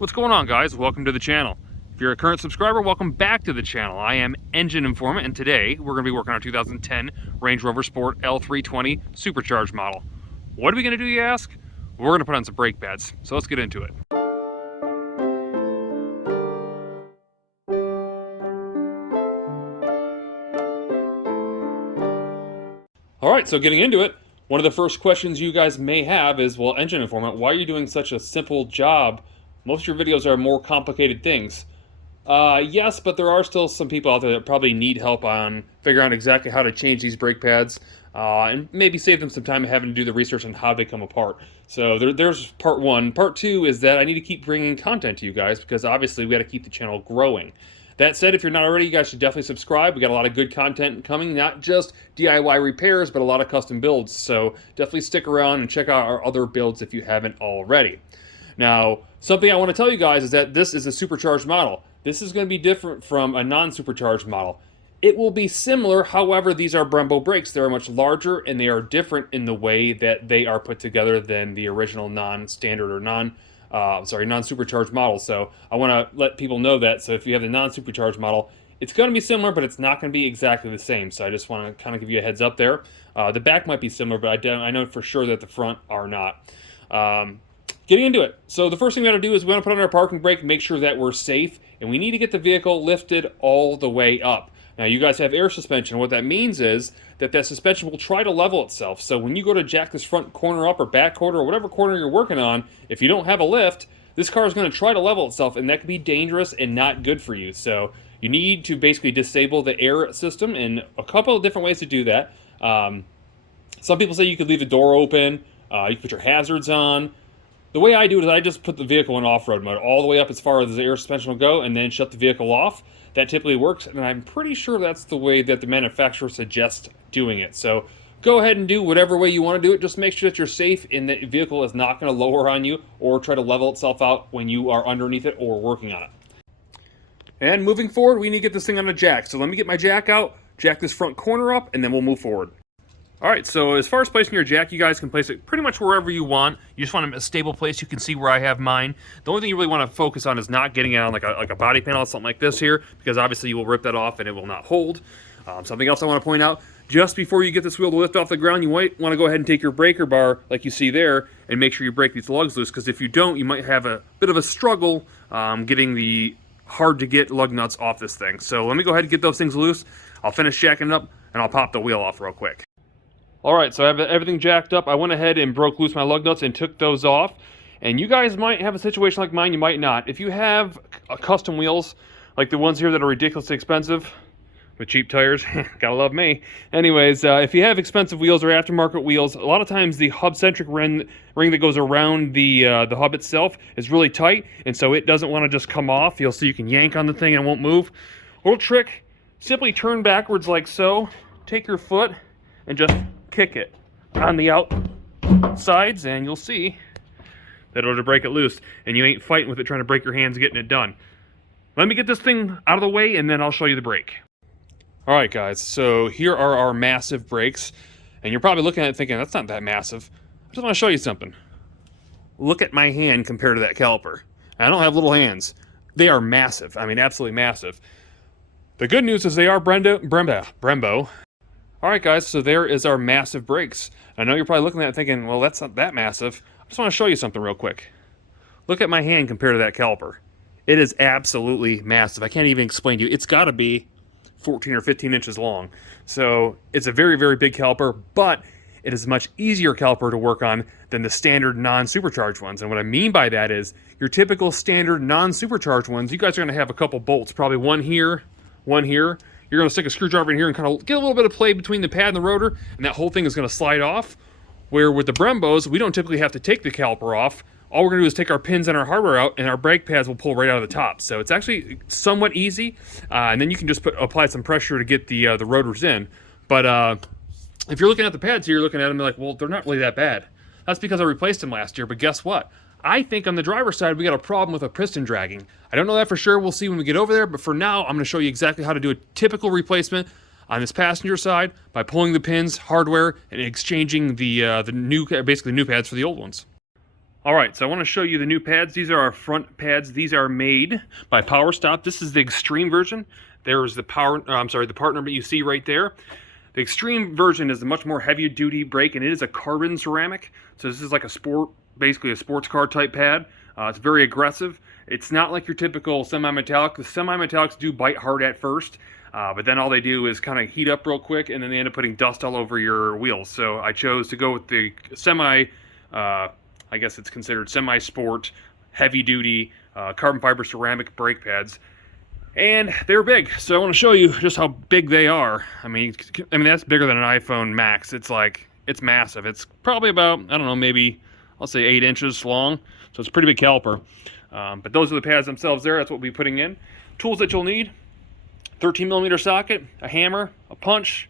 What's going on, guys? Welcome to the channel. If you're a current subscriber, welcome back to the channel. I am Engine Informant, and today we're going to be working on our 2010 Range Rover Sport L320 Supercharged model. What are we going to do, you ask? We're going to put on some brake pads, so let's get into it. Alright, so getting into it, one of the first questions you guys may have is, well, Engine Informant, why are you doing such a simple job? Most of your videos are more complicated things. Yes, but there are still some people out there that probably need help on figuring out exactly how to change these brake pads, and maybe save them some time having to do the research on how they come apart. So there's part one. Part two is that I need to keep bringing content to you guys because obviously we got to keep the channel growing. That said, if you're not already, you guys should definitely subscribe. We got a lot of good content coming, not just DIY repairs, but a lot of custom builds. So definitely stick around and check out our other builds if you haven't already. Now, something I want to tell you guys is that this is a supercharged model. This is going to be different from a non-supercharged model. It will be similar, however, these are Brembo brakes. They are much larger and they are different in the way that they are put together than the original non-standard or non-supercharged model. So I want to let people know that. So if you have the non-supercharged model, it's going to be similar, but it's not going to be exactly the same. So I just want to kind of give you a heads up there. The back might be similar, but I know for sure that the front are not. Getting into it. So the first thing we got to do is we want to put on our parking brake, make sure that we're safe, and we need to get the vehicle lifted all the way up. Now you guys have air suspension. What that means is that suspension will try to level itself. So when you go to jack this front corner up or back corner or whatever corner you're working on, if you don't have a lift, this car is going to try to level itself, and that can be dangerous and not good for you. So you need to basically disable the air system, and a couple of different ways to do that. Some people say you could leave the door open, you can put your hazards on. The way I do it is I just put the vehicle in off-road mode all the way up as far as the air suspension will go and then shut the vehicle off. That typically works, and I'm pretty sure that's the way that the manufacturer suggests doing it. So go ahead and do whatever way you want to do it. Just make sure that you're safe and the vehicle is not going to lower on you or try to level itself out when you are underneath it or working on it. And moving forward, we need to get this thing on a jack. So let me get my jack out, jack this front corner up, and then we'll move forward. Alright, so as far as placing your jack, you guys can place it pretty much wherever you want. You just want a stable place. You can see where I have mine. The only thing you really want to focus on is not getting it on like a body panel or something like this here, because obviously you will rip that off and it will not hold. Something else I want to point out, just before you get this wheel to lift off the ground, you might want to go ahead and take your breaker bar, like you see there, and make sure you break these lugs loose, because if you don't, you might have a bit of a struggle getting the hard-to-get lug nuts off this thing. So let me go ahead and get those things loose. I'll finish jacking it up, and I'll pop the wheel off real quick. Alright, so I have everything jacked up. I went ahead and broke loose my lug nuts and took those off. And you guys might have a situation like mine, you might not. If you have custom wheels, like the ones here that are ridiculously expensive, with cheap tires, gotta love me. Anyways, if you have expensive wheels or aftermarket wheels, a lot of times the hub-centric ring that goes around the hub itself is really tight, and so it doesn't want to just come off. You'll see you can yank on the thing and it won't move. Little trick, simply turn backwards like so, take your foot, and just kick it on the outsides, and you'll see that it'll break it loose, and you ain't fighting with it trying to break your hands getting it done. Let me get this thing out of the way, and then I'll show you the brake. Alright guys, so here are our massive brakes, and you're probably looking at it thinking, that's not that massive. I just want to show you something. Look at my hand compared to that caliper. I don't have little hands. They are massive. I mean, absolutely massive. The good news is they are Brembo. Alright guys, so there is our massive brakes. I know you're probably looking at it thinking, well, that's not that massive. I just want to show you something real quick. Look at my hand compared to that caliper. It is absolutely massive. I can't even explain to you. It's got to be 14 or 15 inches long. So it's a very, very big caliper, but it is a much easier caliper to work on than the standard non-supercharged ones. And what I mean by that is your typical standard non-supercharged ones, you guys are going to have a couple bolts, probably one here, one here. You're going to stick a screwdriver in here and kind of get a little bit of play between the pad and the rotor, and that whole thing is going to slide off. Where with the Brembos, we don't typically have to take the caliper off. All we're going to do is take our pins and our hardware out, and our brake pads will pull right out of the top. So it's actually somewhat easy, and then you can just apply some pressure to get the rotors in. But if you're looking at the pads here, you're looking at them like, well, they're not really that bad. That's because I replaced them last year, but guess what? I think on the driver's side, we got a problem with a piston dragging. I don't know that for sure. We'll see when we get over there, but for now, I'm going to show you exactly how to do a typical replacement on this passenger side by pulling the pins, hardware, and exchanging the new, basically new pads for the old ones. All right, so I want to show you the new pads. These are our front pads. These are made by Power Stop. This is the extreme version. There's the the partner that you see right there. The extreme version is a much more heavy duty brake, and it is a carbon ceramic. So this is like basically a sports car type pad. It's very aggressive. It's not like your typical semi-metallic. The semi-metallics do bite hard at first, but then all they do is kind of heat up real quick, and then they end up putting dust all over your wheels. So I chose to go with the I guess it's considered semi-sport, heavy-duty, carbon fiber ceramic brake pads. And they're big, so I want to show you just how big they are. I mean that's bigger than an iPhone Max. It's massive. It's probably about, I don't know, maybe, I'll say 8 inches long. So it's a pretty big caliper. But those are the pads themselves there. That's what we'll be putting in. Tools that you'll need: 13mm socket, a hammer, a punch,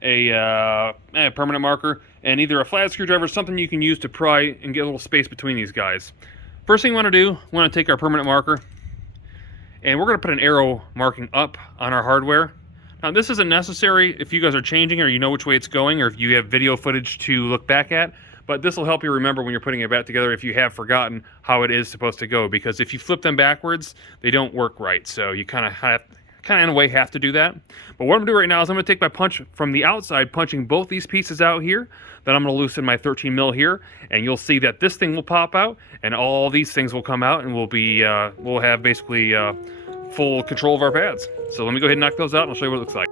a permanent marker, and either a flat screwdriver, something you can use to pry and get a little space between these guys. First thing we want to do, we want to take our permanent marker, and we're going to put an arrow marking up on our hardware. Now this isn't necessary if you guys are changing or you know which way it's going, or if you have video footage to look back at, but this will help you remember when you're putting it back together if you have forgotten how it is supposed to go, because if you flip them backwards, they don't work right. So you kind of in a way have to do that. But what I'm gonna do right now is I'm gonna take my punch from the outside, punching both these pieces out here. Then I'm gonna loosen my 13mm here, and you'll see that this thing will pop out, and all these things will come out, and we'll have basically full control of our pads. So let me go ahead and knock those out, and I'll show you what it looks like.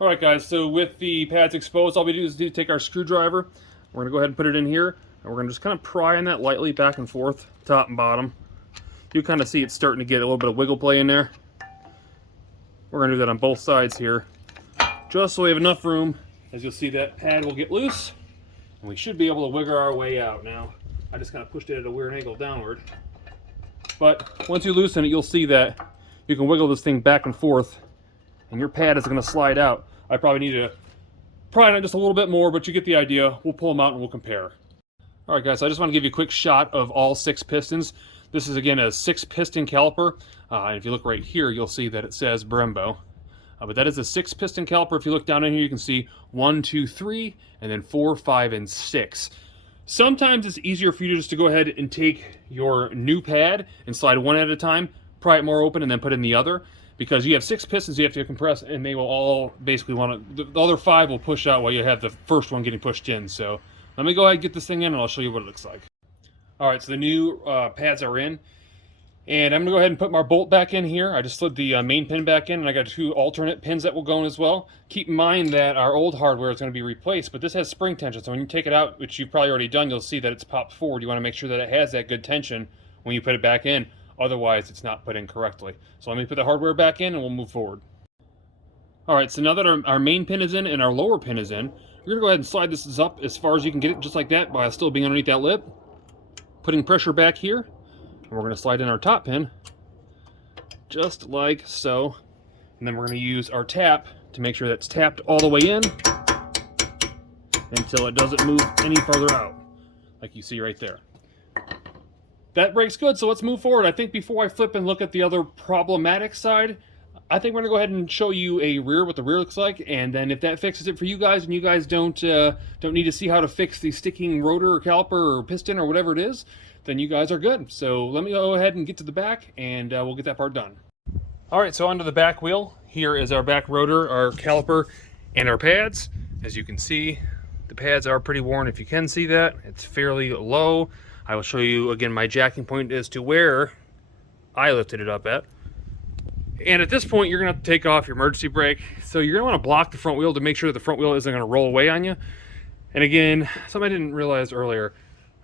Alright guys, so with the pads exposed, all we do is take our screwdriver. We're going to go ahead and put it in here, and we're going to just kind of pry on that lightly back and forth, top and bottom. You kind of see it's starting to get a little bit of wiggle play in there. We're going to do that on both sides here, just so we have enough room. As you'll see, that pad will get loose, and we should be able to wiggle our way out. Now, I just kind of pushed it at a weird angle downward. But once you loosen it, you'll see that you can wiggle this thing back and forth, and your pad is going to slide out. I probably need to pry on it just a little bit more, but you get the idea. We'll pull them out and we'll compare. Alright guys, so I just want to give you a quick shot of all 6 pistons. This is again a 6-piston caliper. And if you look right here, you'll see that it says Brembo. But that is a 6-piston caliper. If you look down in here, you can see 1, 2, 3, and then 4, 5, and 6. Sometimes it's easier for you just to go ahead and take your new pad and slide one at a time, pry it more open, and then put in the other. Because you have 6 pistons you have to compress, and they will all basically the other 5 will push out while you have the first one getting pushed in. So let me go ahead and get this thing in, and I'll show you what it looks like. Alright, so the new pads are in. And I'm going to go ahead and put my bolt back in here. I just slid the main pin back in, and I got 2 alternate pins that will go in as well. Keep in mind that our old hardware is going to be replaced, but this has spring tension. So when you take it out, which you've probably already done, you'll see that it's popped forward. You want to make sure that it has that good tension when you put it back in. Otherwise, it's not put in correctly. So let me put the hardware back in and we'll move forward. Alright, so now that our main pin is in and our lower pin is in, you're going to go ahead and slide this up as far as you can get it, just like that, while still being underneath that lip. Putting pressure back here, and we're going to slide in our top pin, just like so. And then we're going to use our tap to make sure that's tapped all the way in until it doesn't move any further out, like you see right there. That brake's good, so let's move forward. I think before I flip and look at the other problematic side, I think we're going to go ahead and show you a rear, what the rear looks like, and then if that fixes it for you guys, and you guys don't need to see how to fix the sticking rotor or caliper or piston or whatever it is, then you guys are good. So let me go ahead and get to the back, and we'll get that part done. Alright, so onto the back wheel. Here is our back rotor, our caliper, and our pads. As you can see, the pads are pretty worn. If you can see that, it's fairly low. I will show you again my jacking point as to where I lifted it up at. And at this point, you're going to have to take off your emergency brake. So you're going to want to block the front wheel to make sure that the front wheel isn't going to roll away on you. And again, something I didn't realize earlier,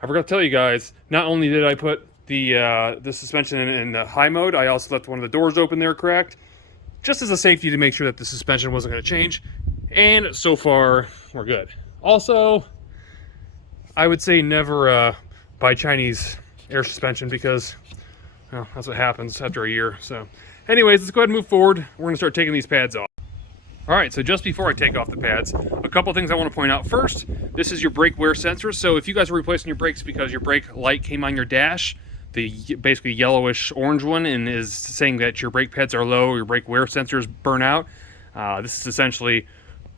I forgot to tell you guys, not only did I put the suspension in the high mode, I also left one of the doors open there cracked. just as a safety to make sure that the suspension wasn't going to change. And so far, we're good. Also, I would say never buy Chinese air suspension because, well, that's what happens after a year. So anyways, let's go ahead and move forward. We're going to start taking these pads off. All right, so just before I take off the pads, a couple things I want to point out. First, this is your brake wear sensor. So if you guys are replacing your brakes because your brake light came on your dash, the basically yellowish orange one, and is saying that your brake pads are low, your brake wear sensors burn out, this is essentially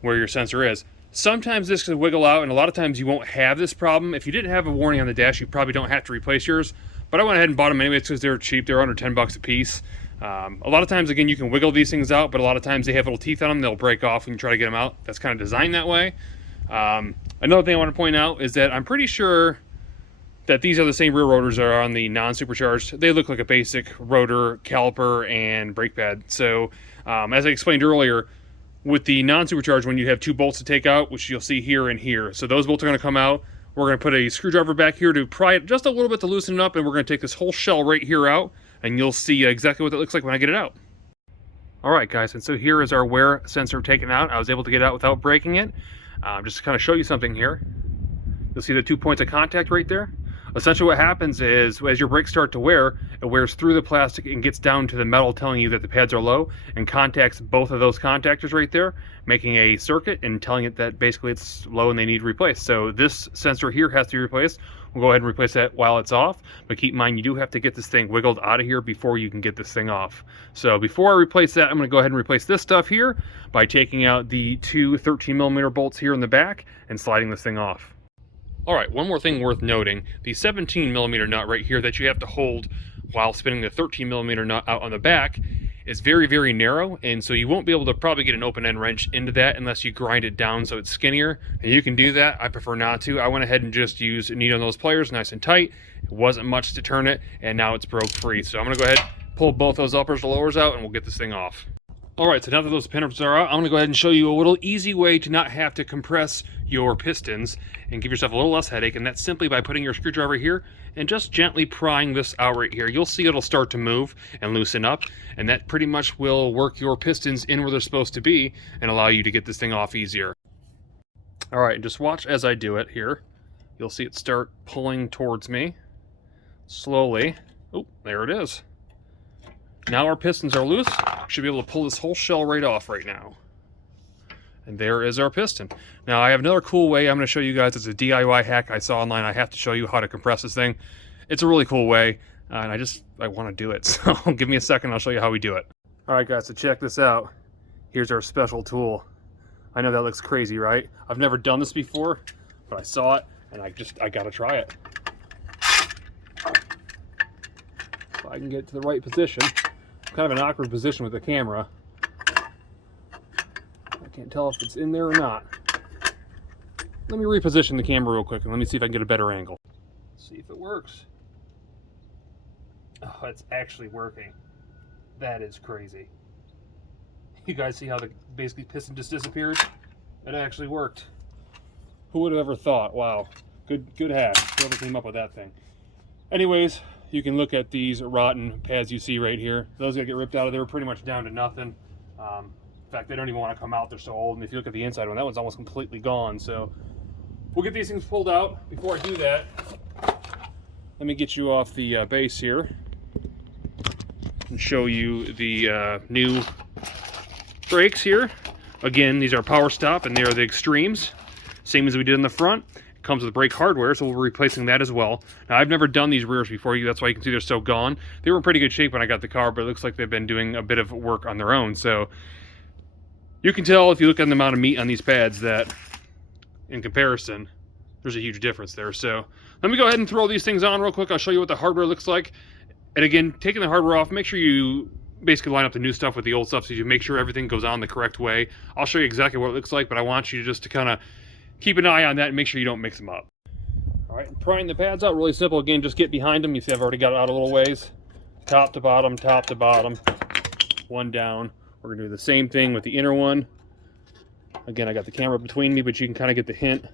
where your sensor is. Sometimes this could wiggle out, and a lot of times you won't have this problem. If you didn't have a warning on the dash, you probably don't have to replace yours, but I went ahead and bought them anyways because they're cheap. They're under 10 bucks a piece. A lot of times, again, you can wiggle these things out, but a lot of times they have little teeth on them. They'll break off when you try to get them out. That's kind of designed that way. Another thing I want to point out is that I'm pretty sure that these are the same rear rotors that are on the non-supercharged. They look like a basic rotor, caliper, and brake pad. So, as I explained earlier, with the non-supercharged one, you have two bolts to take out, which you'll see here and here. So those bolts are going to come out. We're going to put a screwdriver back here to pry it just a little bit to loosen it up, and we're going to take this whole shell right here out, and you'll see exactly what it looks like when I get it out. All right, guys, and so here is our wear sensor taken out. I was able to get it out without breaking it. Just to kind of show you something here. You'll see the 2 points of contact right there. Essentially what happens is, as your brakes start to wear, it wears through the plastic and gets down to the metal telling you that the pads are low, and contacts both of those contactors right there, making a circuit and telling it that basically it's low and they need replaced. So this sensor here has to be replaced. We'll go ahead and replace that while it's off, but keep in mind you do have to get this thing wiggled out of here before you can get this thing off. So before I replace that, I'm going to go ahead and replace this stuff here by taking out the two 13mm bolts here in the back and sliding this thing off. All right, one more thing worth noting, the 17mm nut right here that you have to hold while spinning the 13mm nut out on the back is very, very narrow, and so you won't be able to probably get an open end wrench into that unless you grind it down so it's skinnier, and you can do that. I prefer not to. I went ahead and just used needle nose pliers, nice and tight. It wasn't much to turn it, and now it's broke free. So I'm gonna go ahead, pull both those uppers and lowers out, and we'll get this thing off. All right, so now that those pin-ups are out, I'm gonna go ahead and show you a little easy way to not have to compress your pistons and give yourself a little less headache, and that's simply by putting your screwdriver here and just gently prying this out right here. You'll see it'll start to move and loosen up, and that pretty much will work your pistons in where they're supposed to be and allow you to get this thing off easier. All right, just watch as I do it here. You'll see it start pulling towards me slowly. Oh, there it is. Now our pistons are loose. Should be able to pull this whole shell right off right now. And there is our piston. Now I have another cool way I'm going to show you guys. It's a DIY hack I saw online. I have to show you how to compress this thing. It's a really cool way, and I want to do it. So give me a second, I'll show you how we do it. All right, guys, so check this out. Here's our special tool. I know that looks crazy, right? I've never done this before, but I saw it, and I got to try it. If I can get it to the right position. Kind of an awkward position with the camera. I can't tell if it's in there or not. Let me reposition the camera real quick and let me see if I can get a better angle. Let's see if it works. Oh, it's actually working. That is crazy. You guys see how the basically piston just disappeared? It actually worked. Who would have ever thought? Wow. Good hack. Whoever came up with that thing. Anyways, you can look at these rotten pads you see right here. Those gotta get ripped out of there. Pretty much down to nothing. In fact, they don't even want to come out. They're so old. And if you look at the inside one, that one's almost completely gone. So we'll get these things pulled out. Before I do that, let me get you off the base here and show you the new brakes here. Again, these are power stop and they are the extremes. Same as we did in the front. Comes with brake hardware, so we'll be replacing that as well. Now, I've never done these rears before. That's why you can see they're so gone. They were in pretty good shape when I got the car, but it looks like they've been doing a bit of work on their own. So you can tell if you look at the amount of meat on these pads that, in comparison, there's a huge difference there. So let me go ahead and throw these things on real quick. I'll show you what the hardware looks like. And again, taking the hardware off, make sure you basically line up the new stuff with the old stuff so you make sure everything goes on the correct way. I'll show you exactly what it looks like, but I want you just to kind of keep an eye on that and make sure you don't mix them up. All right, prying the pads out, really simple. Again, just get behind them. You see I've already got it out a little ways. Top to bottom, one down. We're gonna do the same thing with the inner one. Again, I got the camera between me, but you can kind of get the hint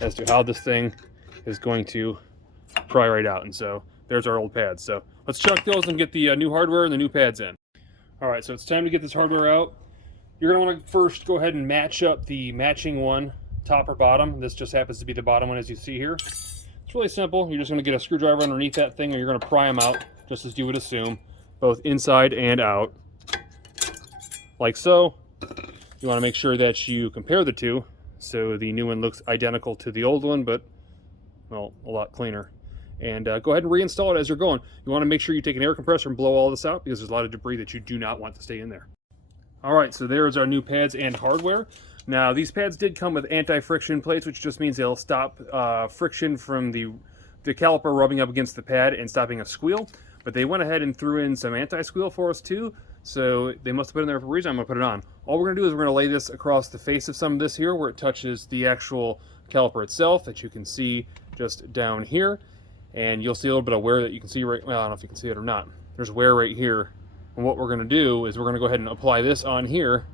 as to how this thing is going to pry right out. And so there's our old pads. So let's chuck those and get the new hardware and the new pads in. All right, so it's time to get this hardware out. You're going to want to first go ahead and match up the matching one, top or bottom. This just happens to be the bottom one, as you see here. It's really simple. You're just going to get a screwdriver underneath that thing, or you're going to pry them out, just as you would assume, both inside and out, like so. You want to make sure that you compare the two, so the new one looks identical to the old one, but, well, a lot cleaner. And go ahead and reinstall it as you're going. You want to make sure you take an air compressor and blow all this out, because there's a lot of debris that you do not want to stay in there. All right, so there's our new pads and hardware. Now, these pads did come with anti-friction plates, which just means they'll stop friction from the caliper rubbing up against the pad and stopping a squeal. But they went ahead and threw in some anti-squeal for us too, so they must have put it in there for a reason. I'm going to put it on. All we're going to do is we're going to lay this across the face of some of this here, where it touches the actual caliper itself, that you can see just down here. And you'll see a little bit of wear that you can see right, well, I don't know if you can see it or not. There's wear right here. And what we're going to do is we're going to go ahead and apply this on here,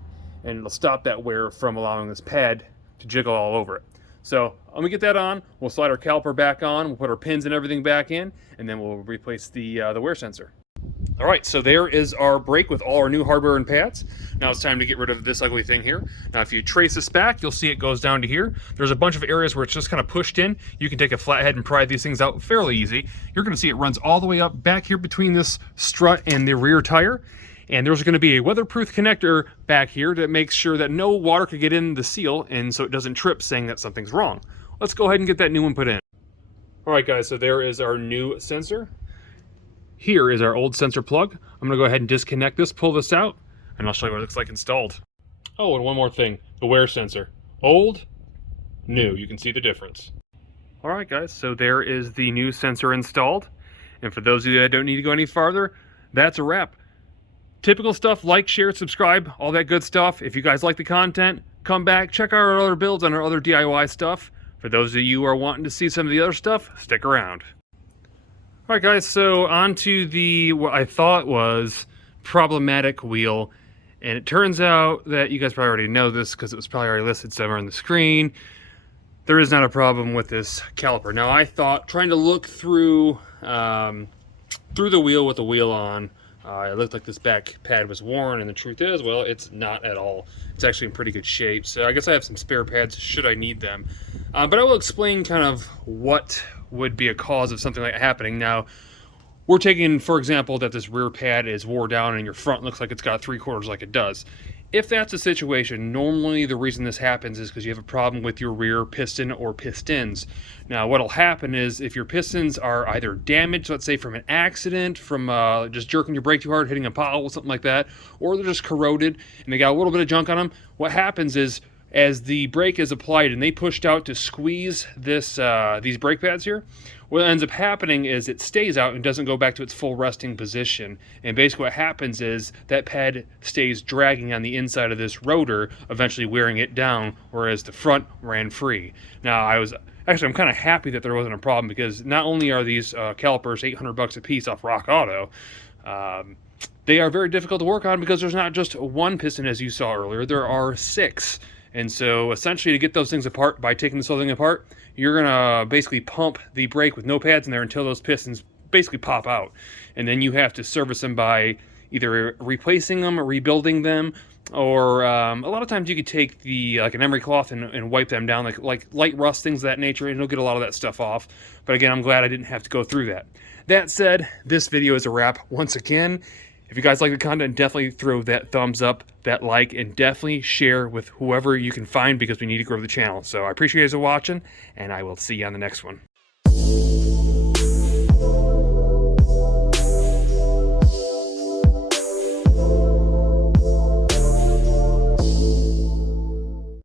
and it'll stop that wear from allowing this pad to jiggle all over it. So let me get that on. We'll slide our caliper back on. We'll put our pins and everything back in, and then we'll replace the wear sensor. All right, so there is our brake with all our new hardware and pads. Now it's time to get rid of this ugly thing here. Now if you trace this back, you'll see it goes down to here. There's a bunch of areas where it's just kind of pushed in. You can take a flathead and pry these things out fairly easy. You're gonna see it runs all the way up back here between this strut and the rear tire. And there's gonna be a weatherproof connector back here that makes sure that no water could get in the seal, and so it doesn't trip, saying that something's wrong. Let's go ahead and get that new one put in. All right guys, so there is our new sensor. Here is our old sensor plug. I'm gonna go ahead and disconnect this, pull this out, and I'll show you what it looks like installed. Oh, and one more thing, the wear sensor. Old, new, you can see the difference. All right guys, so there is the new sensor installed. And for those of you that don't need to go any farther, that's a wrap. Typical stuff, like, share, subscribe, all that good stuff. If you guys like the content, come back, check out our other builds on our other DIY stuff. For those of you who are wanting to see some of the other stuff, stick around. All right guys, so on to the, what I thought was problematic wheel. And it turns out that you guys probably already know this because it was probably already listed somewhere on the screen. There is not a problem with this caliper. Now I thought, trying to look through the wheel with the wheel on, it looked like this back pad was worn, and the truth is, well, it's not at all. It's actually in pretty good shape. So I guess I have some spare pads should I need them. But I will explain kind of what would be a cause of something like that happening. Now, we're taking, for example, that this rear pad is wore down and your front looks like it's got 3/4 like it does. If that's the situation, normally the reason this happens is because you have a problem with your rear piston or pistons. Now, what'll happen is if your pistons are either damaged, let's say from an accident, from just jerking your brake too hard, hitting a pothole, something like that, or they're just corroded and they got a little bit of junk on them, what happens is as the brake is applied and they pushed out to squeeze this these brake pads here, what ends up happening is it stays out and doesn't go back to its full resting position. And basically what happens is that pad stays dragging on the inside of this rotor, eventually wearing it down, whereas the front ran free. Now I'm kind of happy that there wasn't a problem, because not only are these calipers $800 a piece off Rock Auto, they are very difficult to work on because there's not just one piston as you saw earlier, there are 6. And so essentially to get those things apart, by taking this whole thing apart, you're gonna basically pump the brake with no pads in there until those pistons basically pop out. And then you have to service them by either replacing them or rebuilding them, or a lot of times you could take like an emery cloth and wipe them down, like light rust, things of that nature, and it'll get a lot of that stuff off. But again, I'm glad I didn't have to go through that. That said, this video is a wrap once again. If you guys like the content, definitely throw that thumbs up, that like, and definitely share with whoever you can find, because we need to grow the channel. So I appreciate you guys watching, and I will see you on the next one.